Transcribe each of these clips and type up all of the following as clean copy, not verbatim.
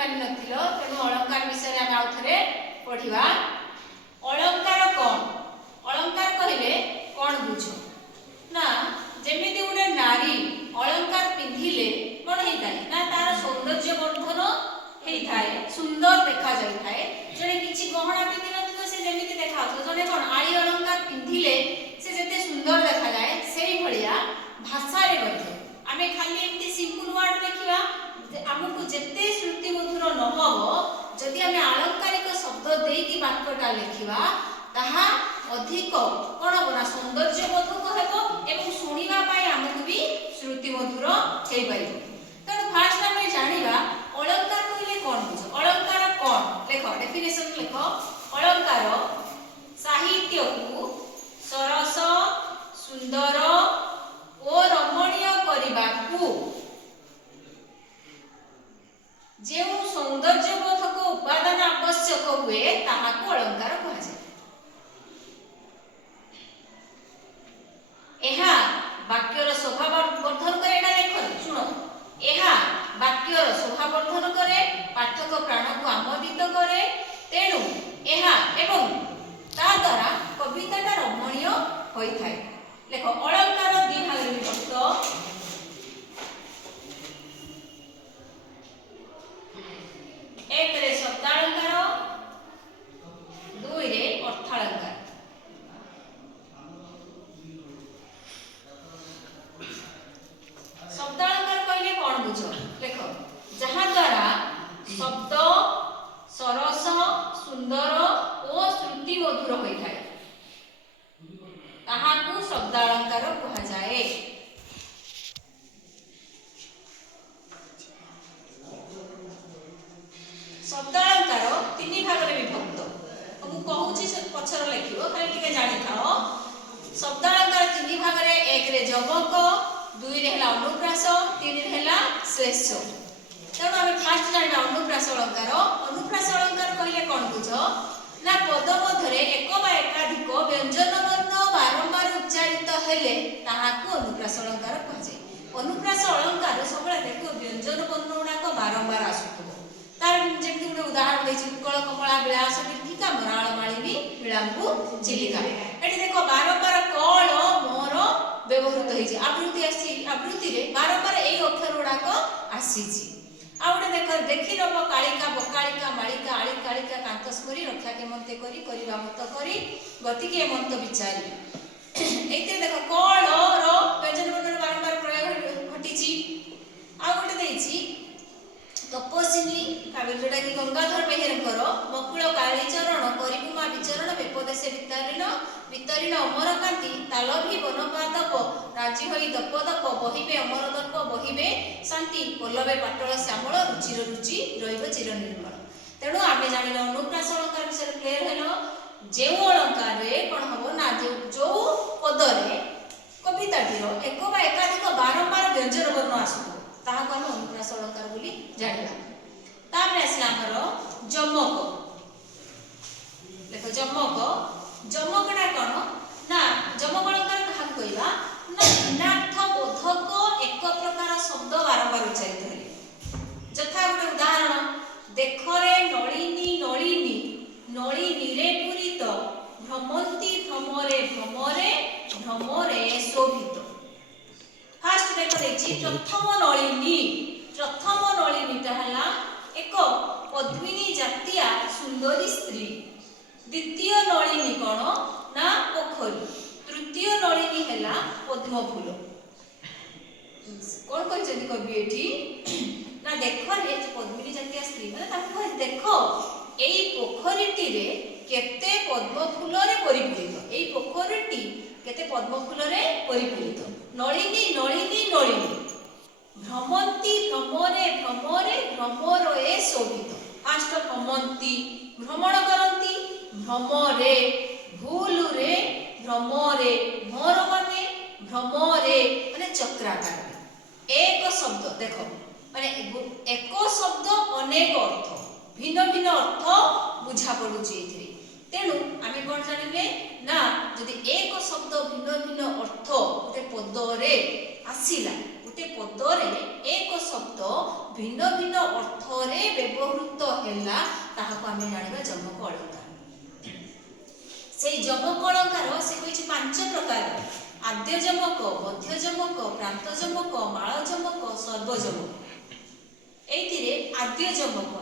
पारि नथिलो तेणु अलंकार विषय आम आउ थरे पढ़िबा। अलंकार कौन? अलंकार कहले कौन बुझ ना जेमिति गुटे नारी अलंकार पिंधिले कौन होता है ना तार सौंदर्य वर्धन होता है, सुंदर देखा जाय थाए। जने किछि गहना पिंधि नथिलो से जेमिति देखा तो जने कौन आली अलंकार पिंधिले से जेते सुंदर देखा जाय सेही भलिया भाषा रे मध्ये आमे खाली एमती सिंपल वर्ड देखिबा हमकु जेते श्रुति मधुर न होबो जदि आमे अलंकारिक शब्द देकी वाक्यटा लिखिबा ताहा अधिक कोन बना सौंदर्य बोधक हेबो एवं सुनिबा पाई हमकु भी श्रुति मधुर हेई पाइबो। तण फास्ट आमे जानिबा अलंकार कहले कोन बुझ। अलंकार कोन लेखो डेफिनेशन लेखो। अलंकार साहित्य को सरस सुंदर ओ रमणीय करिबाकू जे सौंदर्य बोधक उपादान आवश्यक हुए ताहाको अलंकार कहा जाए। एहा वाक्यर शोभा वर्धन करे एटा लेखो सुनो। एहा वाक्यर शोभा वर्धन करे पाठक प्राण को आमोदित करे तेणु एहा एवं ता द्वारा कविताटा रमणीय होई थाए। लेखो अलंकार दुई भाग रे विभक्त। एक रे शब्दालंकार दुई रे अर्थालंकार। शब्दालंकार कहले कोन बुझ लेखो जहा द्वारा शब्द सरस सुंदर ओ श्रुति मधुर होई थाए ताहाकू शब्दालंकार कहा जाए। शब्दालंकार तीन भाग रे विभक्त। मु कहूची पछर लिखिबो खाली टिके जानि थाओ। शब्दालंकार तीन भाग रे एक रे जबक दुई रे हला अनुप्रास तीन रे हला श्लेष। तेणु आम फास्ट जानिबा अनुप्रास अलंकार। अनुप्रास अलंकार कहले कोन बुझ ना पद मध्यरे एक बा एकाधिक व्यंजन वर्ण बारंबार उच्चारित हेले ताहाकू अनुप्रास अलंकार कहा जाय। अनुप्रास अलंकार सबले देखो व्यंजन वर्ण गुडाक बारंबार आसुथबो तार जेमति गुटे उदाहरण देछि उत्कल कमला विलास पीठिका मराळ मालिनी विलांबु चिलिका। एठी देखो बारंबार कळ मोर व्यवहृत होइछि आवृत्ति आसी आवृत्ति रे बारंबार एई अक्षर गुडाक आसीछि। आ गुटे देखो देखि नब कालिका बकालिका मालिका आळी कालिका कांतस्मरी रक्षा केमंते करी करिबा मत करी गति के मंत विचारी। एते देखो कळ र व्यंजन वर्ण बारंबार प्रयोग घटिछि। आ गुटे देछि तपस्विनी काव्य जोटा कि गंगाधर मेहेरकर मकुल कालीचरण करिकुमा विचरण बेपदेशे वितरीण वितरीण अमरकांति तालभि वनपादप राजी होई दप दप बहिबे अमर दर्प बहिबे शांति पल्लवे पाटल श्यामल रुचिर रुचि रहिब चिर निर्मल। तेणु आमे जानिल अनुप्रास अलंकार विषय क्लियर हेलो। जेउ अलंकार रे कोन हबो ना जो पद रे कविताटीर एक बा एकाधिक बारंबार व्यंजन वर्ण आसुथबो ताहाको हम अनुप्रास अलंकार बोली जानिबा। तापर आसला हमर जमक। देखो जमक जमकटा कोन ना जमक अलंकार कहा कहबा ना भिन्नार्थ बोधक एक प्रकार शब्द बारंबार उच्चारित हेले। जथा गुटे उदाहरण देखरे नलिनी नलिनी नलिनी रे पूरित भ्रमंती भ्रमरे भ्रमरे भ्रमरे शोभित। फास्ट देखो देखि प्रथम नलिनीटा हला एक पद्मिनी जातिया सुंदरी स्त्री। द्वितीय नलिनी कोन ना पोखरी। तृतीय नलिनी हला पद्म फूल। कोन कहछथि कवि एठी ना देखो ये पद्मिनी जातिया स्त्री माने ताको देखो एई पोखरीटी रे केते पद्म फूल रे परिपूरित। एई पोखरीटी केते पद्म फूल रे परिपूरित। नलिनी नलिनी नलिनी भ्रमंती भ्रमरे भ्रमरे भ्रमरे शोभित। फास्ट भ्रमंती भ्रमण करंती भ्रमरे भूल रे भ्रमरे भ्रमर माने भ्रमरे माने चक्राकार। एक शब्द देखो माने एक शब्द अनेक अर्थ भिन्न भिन्न अर्थ बुझा पडुची एथिरे। तेणु आमे कोन जानिले ना जदि एक शब्द भिन्न भिन्न अर्थ गोटे पद रे आसीला गोटे पद रे एक शब्द भिन्न भिन्न अर्थ रे व्यवहार ହେଲା ତାହାକୁ ଆମେ ଜାଣିବା ଯମକ ଅଳଙ୍କାର। ସେଇ ଯମକ ଅଳଙ୍କାର ସେ କହିଛି 5 ପ୍ରକାର। ଆଦ୍ୟ ଯମକ, ମଧ୍ୟ ଯମକ, ପ୍ରାନ୍ତ ଯମକ, ମାଳ ଯମକ, ସର୍ବ ଯମକ। এইଥିରେ ଆଦ୍ୟ ଯମକ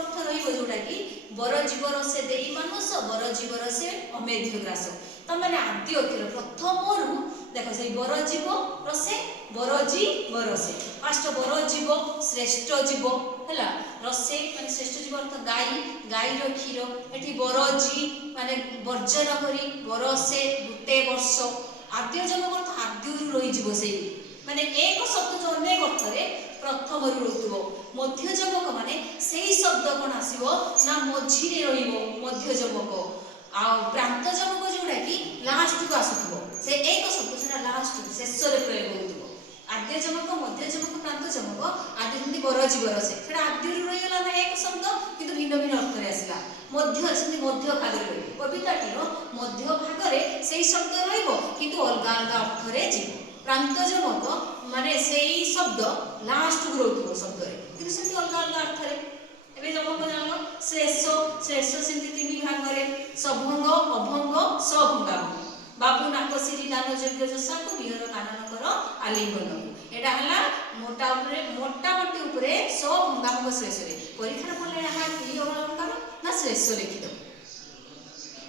ଅର୍ଥ ରହିବ ଯୋଉଟା କି ବର ଜୀବର ସେ ଦେଇ ମାନସ, ବର ଜୀବର ସେ ଅମେଧ୍ୟ ଗ୍ରାସ। ତାମାନେ ଆଦ୍ୟ ଅକ୍ଷର ପ୍ରଥମରୁ ଦେଖ ସେଇ ବର ଜୀବ ରସେ, ବର ଜୀ ବରସେ। ଫାଷ୍ଟ ବର ଜୀବ ଶ୍ରେଷ୍ଠ ଜୀବ ହେଲା, ରସେ ମାନେ ଶ୍ରେଷ୍ଠ ଜୀବ ଅର୍ଥ ଗାଈ, ଗାଈର କ୍ଷୀର। ଏଠି ବର ଜୀ ମାନେ ବର୍ଜନ କରି, ବରସେ ଗୋଟେ ବର୍ଷ। ଆଦ୍ୟ ଯମକ ଅର୍ଥ ଆଦ୍ୟରୁ ରହିଯିବ ସେଇ ମାନେ ଏକ ଶବ୍ଦ ଯୋଉ ଅନେକ ଅର୍ଥରେ ପ୍ରଥମରୁ ରହୁଥିବ। ମଧ୍ୟ ଯମକ ମାନେ ସେଇ ଶବ୍ଦ କ'ଣ ଆସିବ ନା ମଝିରେ ରହିବ ମଧ୍ୟ ଯମକ। ଆଉ ପ୍ରାନ୍ତ ଯମକ ଯୋଉଟା କି ଲାଷ୍ଟକୁ ଆସୁଥିବ, ସେ ଏକ ଶବ୍ଦ ସେଟା ଲାଷ୍ଟକୁ ଶେଷରେ ପ୍ରୟୋଗ ହେଉଥିବ। ଆଦ୍ୟ ଯମକ, ମଧ୍ୟ ଯମକ, ପ୍ରାନ୍ତ ଯମକ। ଆଦ୍ୟ ଯେମିତି ବର ଜୀବର ସେଟା ଆଦ୍ୟରୁ ରହିଗଲା ନା ଏକ ଶବ୍ଦ, କିନ୍ତୁ ଭିନ୍ନ ଭିନ୍ନ ଅର୍ଥରେ ଆସିଲା। ମଧ୍ୟ ସେମିତି ମଧ୍ୟ ଭାଗରେ ରହିବ, କବିତାଟିର ମଧ୍ୟ ଭାଗରେ ସେଇ ଶବ୍ଦ ରହିବ କିନ୍ତୁ ଅଲଗା ଅଲଗା ଅର୍ଥରେ ଯିବ। ପ୍ରାନ୍ତ ଯମକ ମାନେ ସେଇ ଶବ୍ଦ ଲାଷ୍ଟକୁ ରହୁଥିବ ଶବ୍ଦରେ, କିନ୍ତୁ ସେମିତି ଅଲଗା ଅଲଗା ଅର୍ଥରେ। ଏବେ ଯମକ ଜାଣିଲ, ଶ୍ରେଷ ସେମିତି 3 ଭାଗରେ, ସଭଙ୍ଗ, ଅଭଙ୍ଗ, ସଭଙ୍ଗାଭଙ୍ଗ। ବାବୁ ନାକ ସିରି ଦାନ ଯୋଗ୍ୟ ଯଶାକୁ, ବିହର କାନନ କର ଆଲିଙ୍ଗନକୁ। ଏଟା ହେଲା ମୋଟାମୋଟି ଉପରେ ସଭଙ୍ଗାଭଙ୍ଗ ଶ୍ରେଷରେ। ପରୀକ୍ଷାରେ ପଡ଼ିଲେ ଏହା କି ଅଳଙ୍କାର ନା ଶ୍ରେଷ ଲେଖିଦେବ।